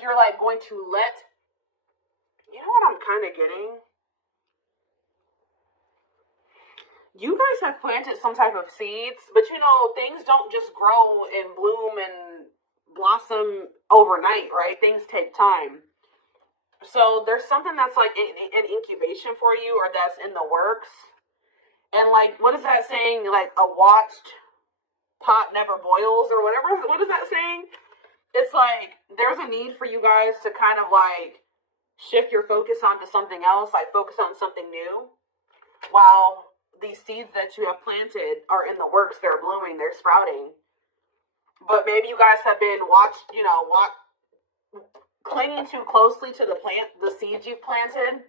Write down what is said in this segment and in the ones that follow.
like you're like going to let, you know what I'm kind of getting? You guys have planted some type of seeds, but you know, things don't just grow and bloom and blossom overnight, right? Things take time. So there's something that's like an incubation for you, or that's in the works. And like, what is that saying? Like, a watched pot never boils, or whatever. What is that saying? It's like there's a need for you guys to kind of like shift your focus onto something else, like focus on something new, while these seeds that you have planted are in the works. They're blooming, they're sprouting. But maybe you guys have been clinging too closely to the seeds you've planted,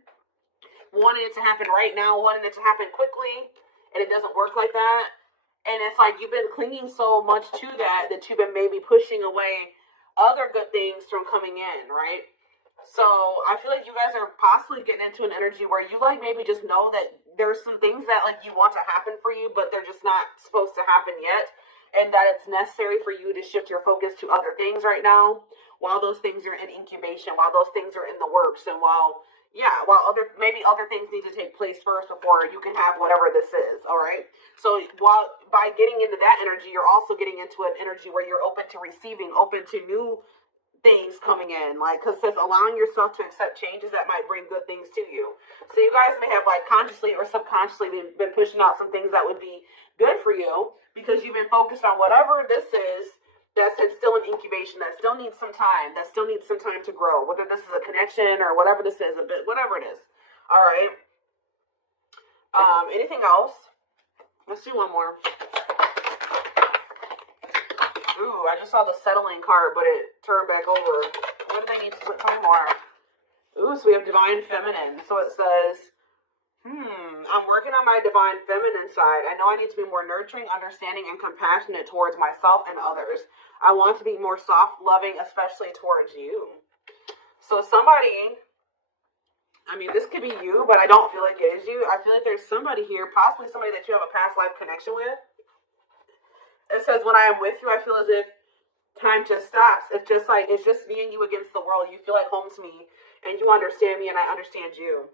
wanting it to happen right now, wanting it to happen quickly, and it doesn't work like that. And it's like you've been clinging so much to that you've been maybe pushing away other good things from coming in, right? So I feel like you guys are possibly getting into an energy where you like maybe just know that there's some things that like you want to happen for you, but they're just not supposed to happen yet, and that it's necessary for you to shift your focus to other things right now, while those things are in incubation, while those things are in the works, and while other things need to take place first before you can have whatever this is. All right. So while by getting into that energy, you're also getting into an energy where you're open to receiving, open to new things coming in, like, because it's allowing yourself to accept changes that might bring good things to you. So you guys may have like consciously or subconsciously been pushing out some things that would be good for you because you've been focused on whatever this is that's still in incubation, that still needs some time, to grow, whether this is a connection or whatever this is, a bit, whatever it is. All right. Anything else? Let's do one more. Ooh, I just saw the settling card, but it turned back over. What do they need to put time more? Ooh, so we have divine feminine. So it says, I'm working on my divine feminine side. I know I need to be more nurturing, understanding, and compassionate towards myself and others. I want to be more soft, loving, especially towards you. So somebody, I mean, this could be you, but I don't feel like it is you. I feel like there's somebody here, possibly somebody that you have a past life connection with. It says, when I am with you, I feel as if time just stops. It's just me and you against the world. You feel like home to me, and you understand me, and I understand you.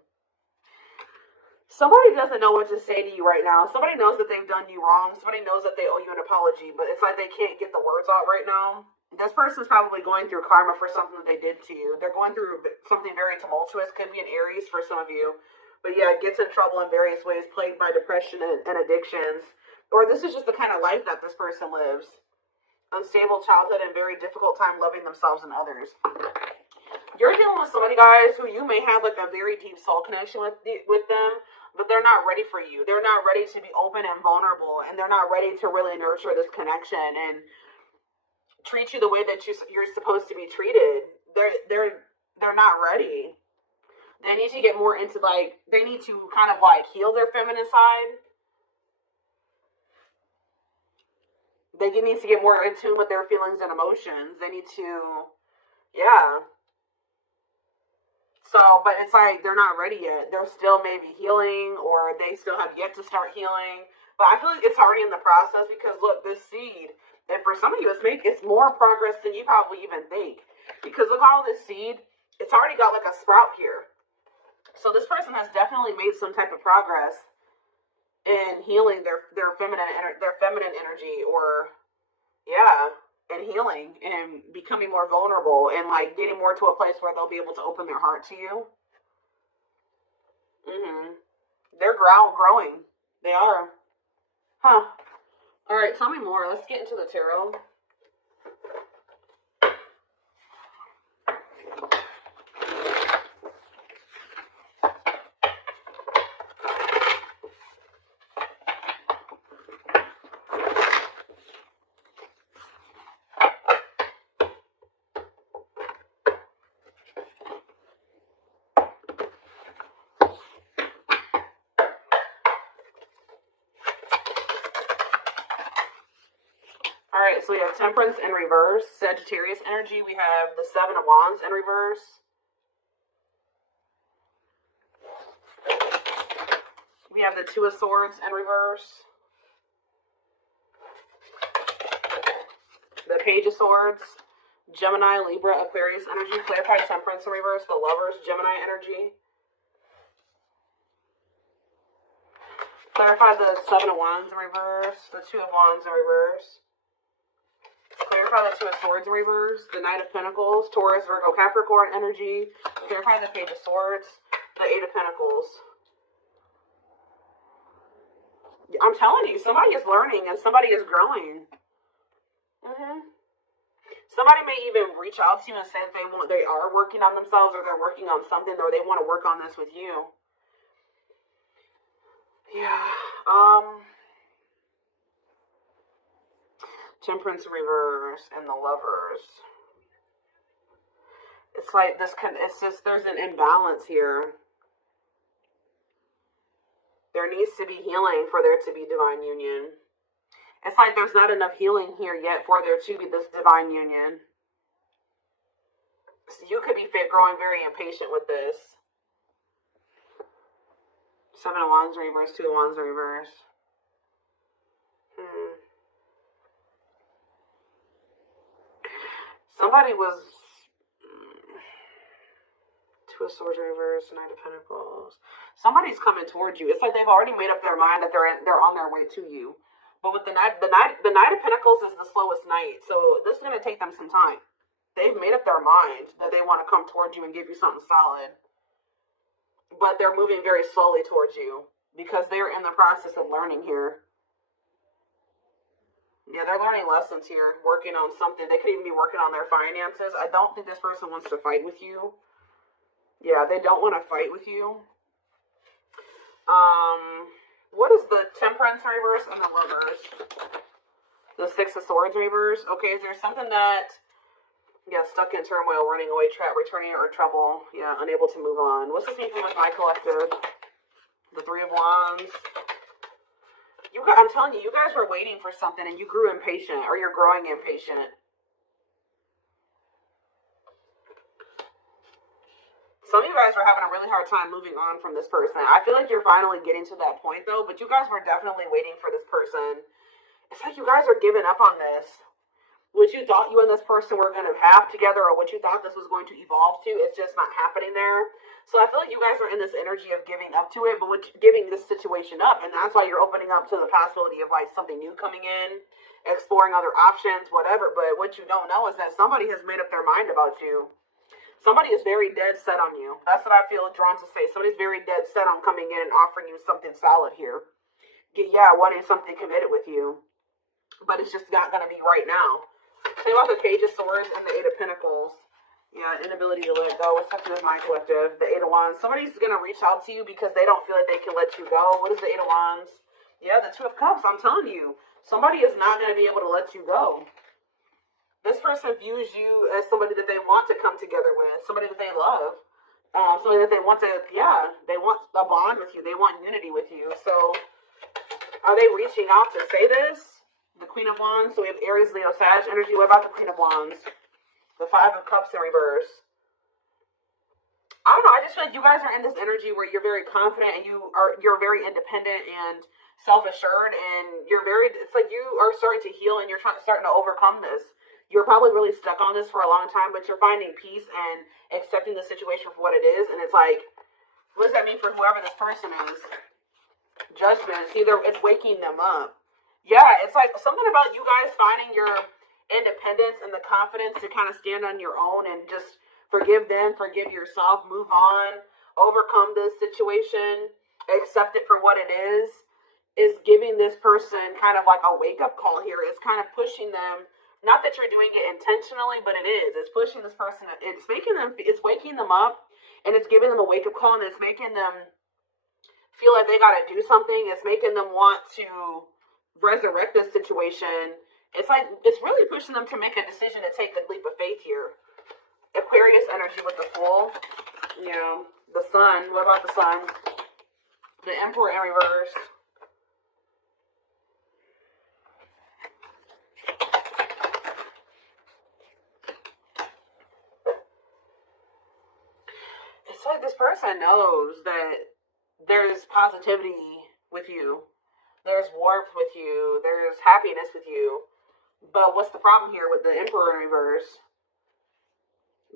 Somebody doesn't know what to say to you right now. Somebody knows that they've done you wrong. Somebody knows that they owe you an apology, but it's like they can't get the words out right now. This person's probably going through karma for something that they did to you. They're going through something very tumultuous. Could be an Aries for some of you. But yeah, gets in trouble in various ways, plagued by depression and addictions. Or this is just the kind of life that this person lives. Unstable childhood and very difficult time loving themselves and others. You're dealing with somebody, guys, who you may have like a very deep soul connection with them, but they're not ready for you. They're not ready to be open and vulnerable, and they're not ready to really nurture this connection and treat you the way that you're supposed to be treated. They're not ready. They need to get more into they need to kind of heal their feminine side. They need to get more in tune with their feelings and emotions. They need to, yeah. So, but it's like they're not ready yet. They're still maybe healing, or they still have yet to start healing. But I feel like it's already in the process because look, this seed, and for some of you, it's more progress than you probably even think. Because look, all this seed, it's already got like a sprout here. So this person has definitely made some type of progress in healing their feminine energy, or and healing and becoming more vulnerable and getting more to a place where they'll be able to open their heart to you. They're growing. They are. Huh. All right, tell me more. Let's get into the tarot. All right, so we have Temperance in reverse, Sagittarius energy. We have the Seven of Wands in reverse. We have the Two of Swords in reverse. The Page of Swords. Gemini, Libra, Aquarius energy. Clarify Temperance in reverse. The Lovers, Gemini energy. Clarify the Seven of Wands in reverse. The Two of Wands in reverse. Clarify the Two of Swords in reverse. The Knight of Pentacles. Taurus, Virgo, Capricorn energy. Clarify the Page of Swords. The Eight of Pentacles. I'm telling you, somebody is learning and somebody is growing. Somebody may even reach out to you and say that they are working on themselves, or they're working on something, or they want to work on this with you. Yeah. Temperance reverse and the Lovers. It's like this. It's just there's an imbalance here. There needs to be healing for there to be divine union. It's like there's not enough healing here yet for there to be this divine union. So you could be growing very impatient with this. Seven of Wands in reverse, Two of Wands in reverse. Somebody was... Two of Swords in reverse, Knight of Pentacles. Somebody's coming towards you. It's like they've already made up their mind that they're on their way to you. But with the Knight of Pentacles is the slowest knight, so this is going to take them some time. They've made up their mind that they want to come towards you and give you something solid. But they're moving very slowly towards you because they're in the process of learning here. Yeah, they're learning lessons here, working on something. They could even be working on their finances. I don't think this person wants to fight with you. Yeah, they don't want to fight with you. What is the Temperance reverse and the Lovers? The Six of Swords reverse. Okay, is there something that, stuck in turmoil, running away, returning, or trouble? Yeah, unable to move on. What's this mean with my collective? The Three of Wands. I'm telling you, you guys were waiting for something and you grew impatient, or you're growing impatient. Some of you guys are having a really hard time moving on from this person. I feel like you're finally getting to that point, though, but you guys were definitely waiting for this person. It's like you guys are giving up on this. What you thought you and this person were going to have together, or what you thought this was going to evolve to, it's just not happening there. So I feel like you guys are in this energy of giving up to it, but giving this situation up, and that's why you're opening up to the possibility of like something new coming in, exploring other options, whatever. But what you don't know is that somebody has made up their mind about you. Somebody is very dead set on you. That's what I feel drawn to say. Somebody's very dead set on coming in and offering you something solid here. Yeah, wanting something committed with you. But it's just not going to be right now. Think about the Page of Swords and the Eight of Pentacles. Yeah, inability to let go. What's happening with my collective? The Eight of Wands. Somebody's going to reach out to you because they don't feel like they can let you go. What is the Eight of Wands? Yeah, the Two of Cups. I'm telling you. Somebody is not going to be able to let you go. This person views you as somebody that they want to come together with, somebody that they love, somebody that they want to, they want a bond with you. They want unity with you. So are they reaching out to say this? The Queen of Wands. So we have Aries, Leo, Sag energy. What about the Queen of Wands? The Five of Cups in reverse. I don't know. I just feel like you guys are in this energy where you're very confident and you're very independent and self-assured, and it's like you are starting to heal and you're starting to overcome this. You're probably really stuck on this for a long time, but you're finding peace and accepting the situation for what it is. And it's like, what does that mean for whoever this person is? Judgment. See, it's waking them up. Yeah, it's like something about you guys finding your independence and the confidence to kind of stand on your own and just forgive them, forgive yourself, move on, overcome this situation, accept it for what it is giving this person kind of like a wake-up call here. It's kind of pushing them. Not that you're doing it intentionally, but it is. It's pushing this person. It's waking them up, and it's giving them a wake-up call, and it's making them feel like they got to do something. It's making them want to resurrect this situation. It's really pushing them to make a decision to take the leap of faith here. Aquarius energy with the Fool. Yeah, the Sun. What about the Sun? The Emperor in reverse. It's like this person knows that there's positivity with you. There's warmth with you. There's happiness with you. But what's the problem here with the Emperor in reverse?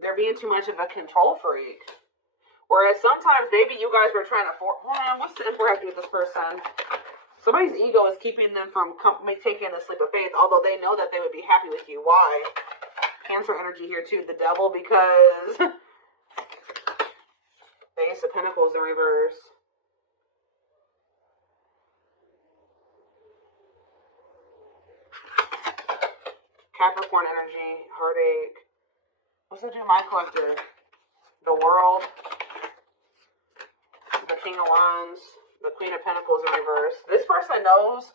They're being too much of a control freak. Whereas sometimes maybe you guys were trying to what's the Emperor have to do with this person? Somebody's ego is keeping them from taking the sleep of faith, although they know that they would be happy with you. Why? Cancer energy here too, the devil, because the Ace of Pentacles in reverse. Capricorn energy, heartache. What's it do, my collective? The World. The King of Wands. The Queen of Pentacles in reverse. This person knows,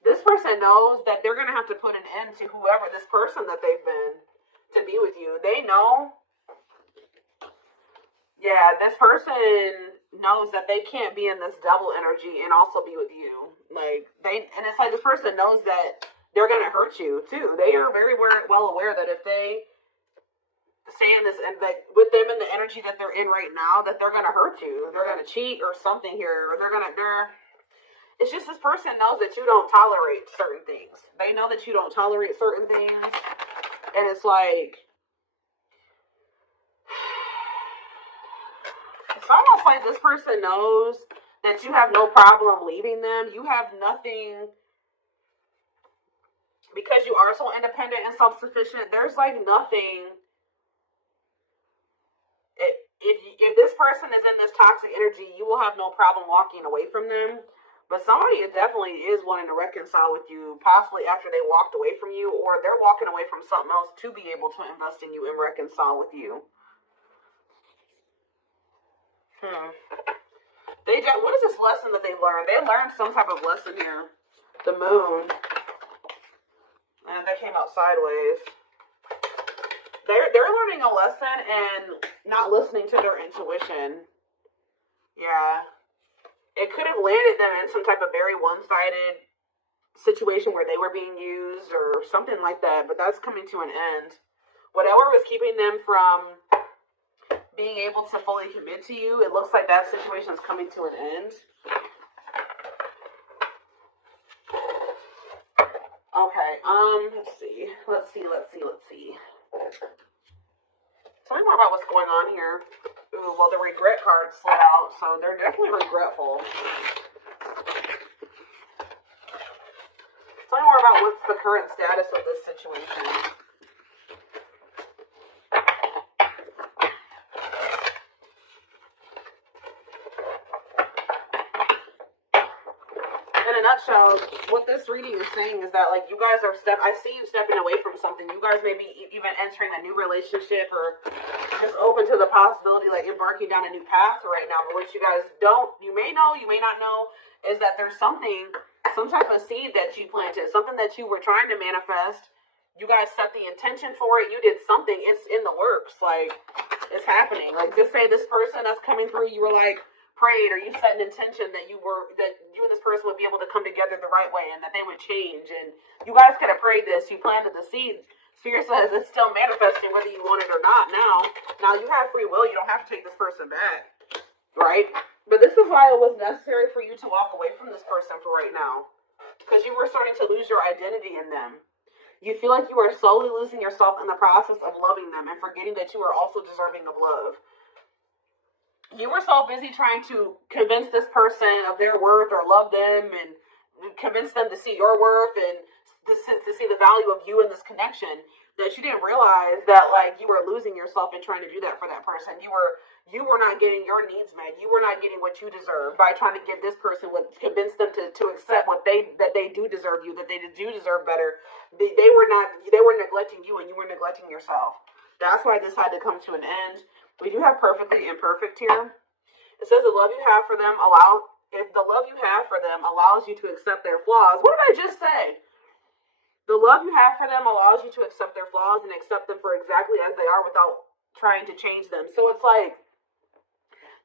this person knows that they're going to have to put an end to whoever this person that they've been to be with you. They know. Yeah, this person knows that they can't be in this double energy and also be with you. And it's like this person knows that they're going to hurt you too. They are very well aware that if they stay in this, and that with them in the energy that they're in right now, that they're going to hurt you. They're going to cheat or something here. Or it's just this person knows that you don't tolerate certain things. They know that you don't tolerate certain things. And it's like, it's almost like this person knows that you have no problem leaving them. You have nothing, because you are so independent and self-sufficient, there's like nothing. If this person is in this toxic energy, you will have no problem walking away from them. But somebody definitely is wanting to reconcile with you, possibly after they walked away from you, or they're walking away from something else to be able to invest in you and reconcile with you. What is this lesson that they learned? They learned some type of lesson here. The Moon. And that came out sideways. They're learning a lesson and not listening to their intuition. Yeah. It could have landed them in some type of very one-sided situation where they were being used or something like that, but that's coming to an end. Whatever was keeping them from being able to fully commit to you, it looks like that situation is coming to an end. Okay, let's see. Tell me more about what's going on here. Ooh, well, the regret card slid out, so they're definitely regretful. Tell me more about what's the current status of this situation. In a nutshell, what this reading is saying is that, like, you guys are I see you stepping away from something. You guys may be even entering a new relationship or just open to the possibility, like, embarking down a new path right now. But what you guys you may know, you may not know, is that there's some type of seed that you planted, something that you were trying to manifest. You guys set the intention for it. You did something. It's in the works. Like, it's happening. Like, just say this person that's coming through, you were like, prayed, or you set an intention that you and this person would be able to come together the right way and that they would change, and you guys could have prayed this, you planted the seed. Spirit says it's still manifesting whether you want it or not. Now you have free will. You don't have to take this person back, right? But this is why it was necessary for you to walk away from this person for right now, because you were starting to lose your identity in them. You feel like you are slowly losing yourself in the process of loving them and forgetting that you are also deserving of love. You were so busy trying to convince this person of their worth or love them and convince them to see your worth and to see the value of you in this connection that you didn't realize that, like, you were losing yourself in trying to do that for that person. You were not getting your needs met. You were not getting what you deserve by trying to give this person convince them to accept that they do deserve you, that they do deserve better. They were neglecting you, and you were neglecting yourself. That's why this had to come to an end. We do have perfectly imperfect here. It says the love you have for them allows you to accept their flaws. What did I just say? The love you have for them allows you to accept their flaws and accept them for exactly as they are without trying to change them. So it's like,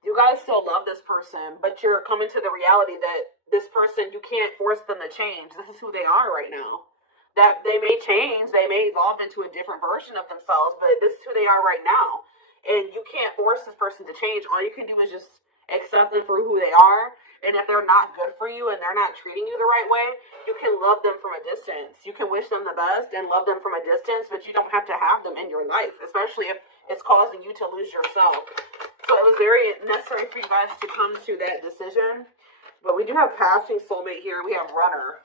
you guys still love this person, but you're coming to the reality that this person, you can't force them to change. This is who they are right now. That they may change, they may evolve into a different version of themselves, but this is who they are right now. And you can't force this person to change. All you can do is just accept them for who they are And if they're not good for you and they're not treating you the right way, you can love them from a distance. You can wish them the best and love them from a distance, but you don't have to have them in your life, especially if it's causing you to lose yourself. So it was very necessary for you guys to come to that decision. But we do have passing soulmate here. We have runner.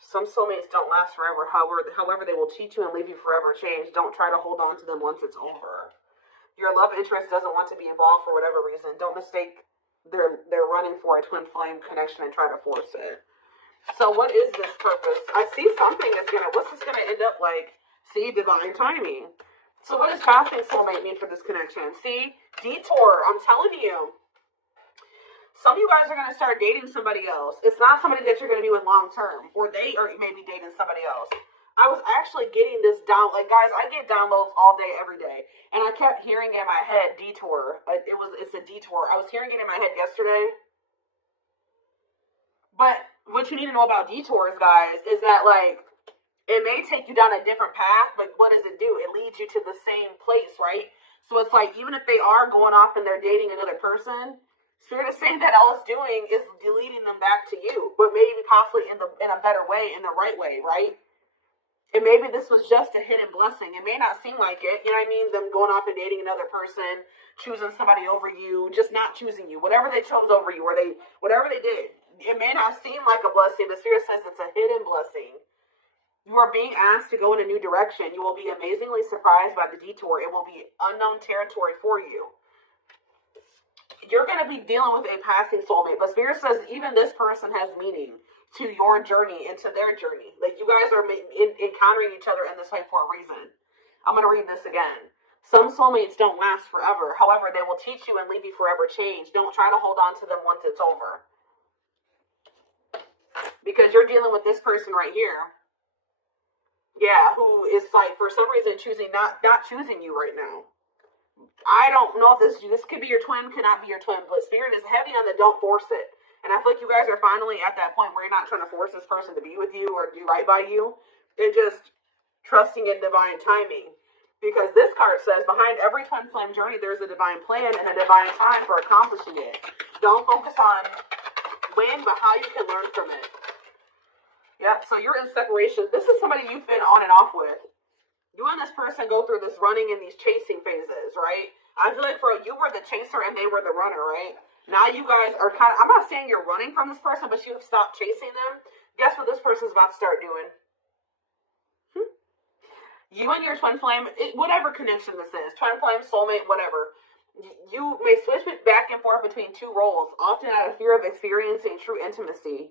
Some soulmates don't last forever. However, they will cheat you and leave you forever changed. Don't try to hold on to them once it's over. Your love interest doesn't want to be involved for whatever reason. Don't mistake they're running for a twin flame connection and try to force it. So what is this purpose? I see something what's this gonna end up like? See, divine timing. So what does passing soulmate mean for this connection? See, detour. I'm telling you. Some of you guys are going to start dating somebody else. It's not somebody that you're going to be with long term, or they are maybe dating somebody else. I was actually getting this down. Like, guys, I get downloads all day, every day. And I kept hearing in my head, detour. It's a detour. I was hearing it in my head yesterday. But what you need to know about detours, guys, is that, like, it may take you down a different path, but what does it do? It leads you to the same place, right? So it's like, even if they are going off and they're dating another person, Spirit is saying that all it's doing is leading them back to you, but maybe possibly in a better way, in the right way, right? And maybe this was just a hidden blessing. It may not seem like it, you know what I mean? Them going off and dating another person, choosing somebody over you, just not choosing you. Whatever they chose over you, whatever they did, it may not seem like a blessing. The Spirit says it's a hidden blessing. You are being asked to go in a new direction. You will be amazingly surprised by the detour. It will be unknown territory for you. You're going to be dealing with a passing soulmate. But Spirit says even this person has meaning to your journey and to their journey. Like, you guys are encountering each other in this way for a reason. I'm going to read this again. Some soulmates don't last forever. However, they will teach you and leave you forever changed. Don't try to hold on to them once it's over. Because you're dealing with this person right here. Yeah, who is like, for some reason, choosing not choosing you right now. I don't know if this could be your twin, could not be your twin, but Spirit is heavy on the don't force it. And I feel like you guys are finally at that point where you're not trying to force this person to be with you or do right by you. They're just trusting in divine timing. Because this card says, behind every twin flame journey, there's a divine plan and a divine time for accomplishing it. Don't focus on when, but how you can learn from it. Yeah, so you're in separation. This is somebody you've been on and off with. You and this person go through this running and these chasing phases, right? I feel like you were the chaser and they were the runner, right? Now you guys are I'm not saying you're running from this person, but you've stopped chasing them. Guess what this person's about to start doing? You and your twin flame, whatever connection this is, twin flame, soulmate, whatever, you may switch back and forth between two roles, often out of fear of experiencing true intimacy.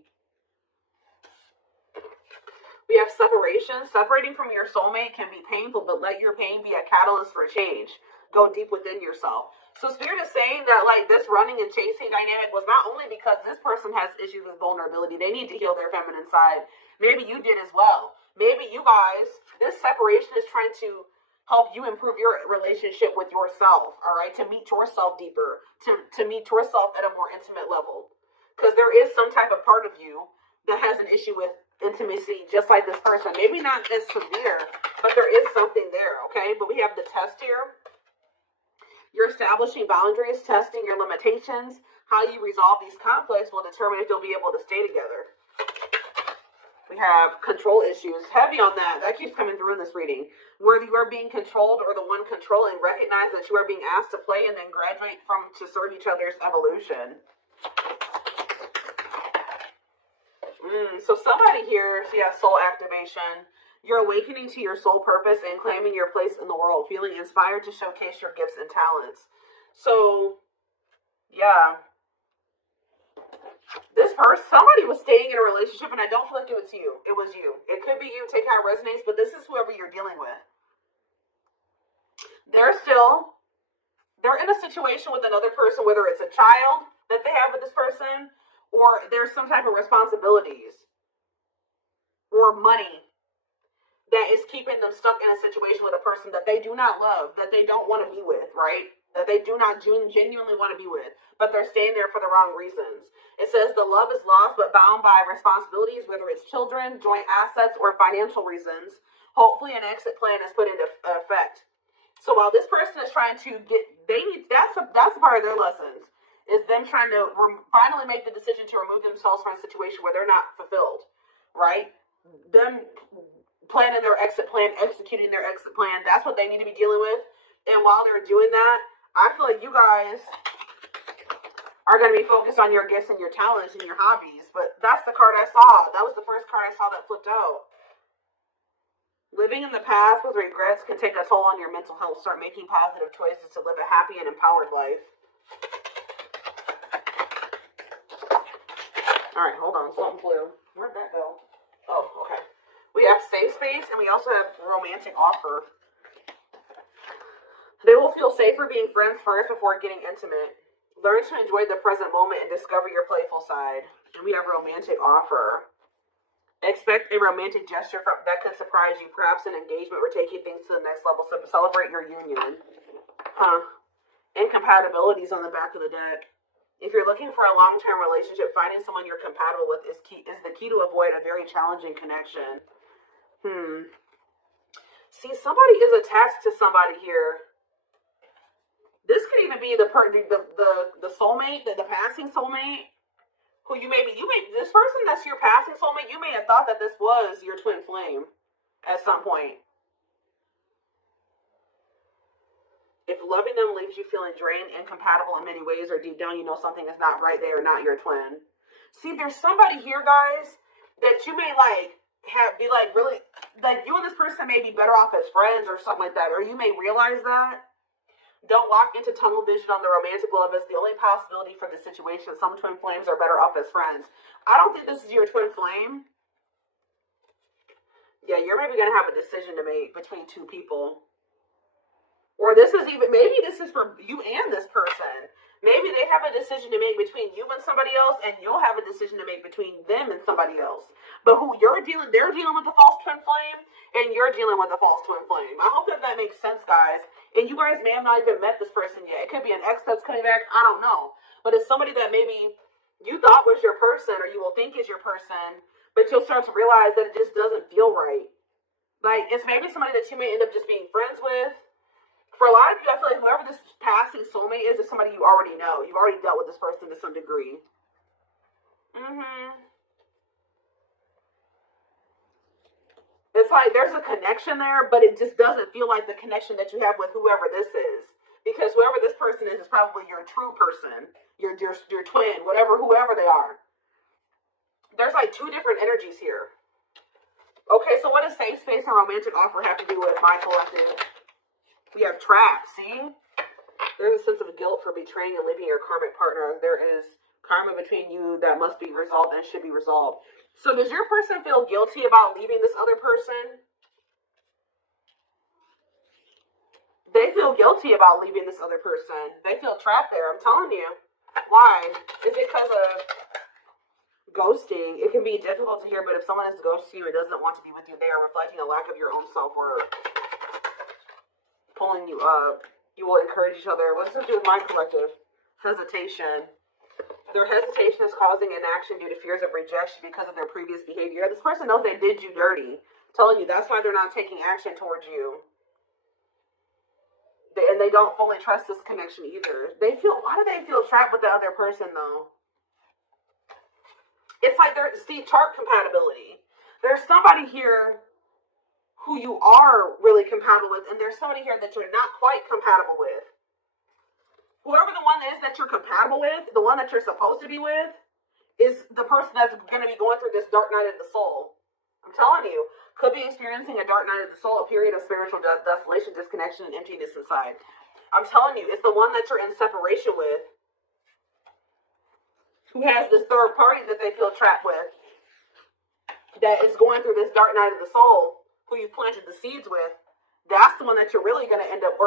We have separation. Separating from your soulmate can be painful, but let your pain be a catalyst for change. Go deep within yourself. So Spirit is saying that, like, this running and chasing dynamic was not only because this person has issues with vulnerability. They need to heal their feminine side. Maybe you did as well. Maybe you guys, this separation is trying to help you improve your relationship with yourself, all right? To meet yourself deeper, to meet yourself at a more intimate level. Because there is some type of part of you that has an issue with intimacy, just like this person. Maybe not as severe, but there is something there, okay? But we have the test here. You're establishing boundaries, testing your limitations. How you resolve these conflicts will determine if you'll be able to stay together. We have control issues. Heavy on that. That keeps coming through in this reading. Whether you are being controlled or the one controlling, recognize that you are being asked to play and then graduate to serve each other's evolution. So somebody here, soul activation. You're awakening to your soul purpose and claiming your place in the world, feeling inspired to showcase your gifts and talents. So, yeah. This person, somebody was staying in a relationship, and I don't feel like it was you. It was you. It could be you, take how it resonates, but this is whoever you're dealing with. They're in a situation with another person, whether it's a child that they have with this person, or there's some type of responsibilities or money that is keeping them stuck in a situation with a person that they do not love, that they don't want to be with, right? That they do not genuinely want to be with, but they're staying there for the wrong reasons. It says the love is lost but bound by responsibilities, whether it's children, joint assets, or financial reasons. Hopefully an exit plan is put into effect. So while this person is trying to that's a part of their lessons, is them trying to finally make the decision to remove themselves from a situation where they're not fulfilled, right? Them planning their exit plan, executing their exit plan. That's what they need to be dealing with. And while they're doing that, I feel like you guys are going to be focused on your gifts and your talents and your hobbies. But that's the card I saw. That was the first card I saw that flipped out. Living in the past with regrets can take a toll on your mental health. Start making positive choices to live a happy and empowered life. All right, hold on. Something flew. Where'd that go? Oh, okay. We have safe space, and we also have romantic offer. They will feel safer being friends first before getting intimate. Learn to enjoy the present moment and discover your playful side. And we have romantic offer. Expect a romantic gesture that could surprise you, perhaps an engagement or taking things to the next level. So celebrate your union. Incompatibilities on the back of the deck. If you're looking for a long-term relationship, finding someone you're compatible with is the key to avoid a very challenging connection. See, somebody is attached to somebody here. This could even be the soulmate, the passing soulmate, who this person that's your passing soulmate, you may have thought that this was your twin flame at some point. If loving them leaves you feeling drained, incompatible in many ways, or deep down you know something is not right, they are not your twin. See, there's somebody here, guys, that you may really, like you and this person may be better off as friends or something like that, or you may realize that. Don't lock into tunnel vision on the romantic love as the only possibility for the situation. Some twin flames are better off as friends. I don't think this is your twin flame. Yeah, you're maybe going to have a decision to make between two people. Or maybe this is for you and this person. Maybe they have a decision to make between you and somebody else, and you'll have a decision to make between them and somebody else. But they're dealing with the false twin flame, and you're dealing with the false twin flame. I hope that makes sense, guys. And you guys may have not even met this person yet. It could be an ex that's coming back. I don't know. But it's somebody that maybe you thought was your person, or you will think is your person, but you'll start to realize that it just doesn't feel right. Like, it's maybe somebody that you may end up just being friends with. For a lot of you, I feel like whoever this passing soulmate is somebody you already know. You've already dealt with this person to some degree. It's like there's a connection there, but it just doesn't feel like the connection that you have with whoever this is. Because whoever this person is probably your true person, your twin, whoever they are. There's like two different energies here. Okay, so what does safe space and romantic offer have to do with my collective? We have trapped, see? There's a sense of guilt for betraying and leaving your karmic partner. There is karma between you that must be resolved and should be resolved. So does your person feel guilty about leaving this other person? They feel guilty about leaving this other person. They feel trapped there, I'm telling you. Why? Is it because of ghosting? It can be difficult to hear, but if someone is ghosting you and doesn't want to be with you, they are reflecting a lack of your own self-worth. Pulling you up. You will encourage each other. What does it do with my collective? Hesitation. Their hesitation is causing inaction due to fears of rejection because of their previous behavior. This person knows they did you dirty. I'm telling you, that's why they're not taking action towards you. And they don't fully trust this connection either. Why do they feel trapped with the other person though? It's like chart compatibility. There's somebody here who you are really compatible with, and there's somebody here that you're not quite compatible with. Whoever the one is that you're compatible with, the one that you're supposed to be with, is the person that's going to be going through this dark night of the soul. I'm telling you, could be experiencing a dark night of the soul, a period of spiritual desolation, disconnection, and emptiness inside. I'm telling you, it's the one that you're in separation with, who has this third party that they feel trapped with, that is going through this dark night of the soul, who you planted the seeds with. That's the one that you're really going to end up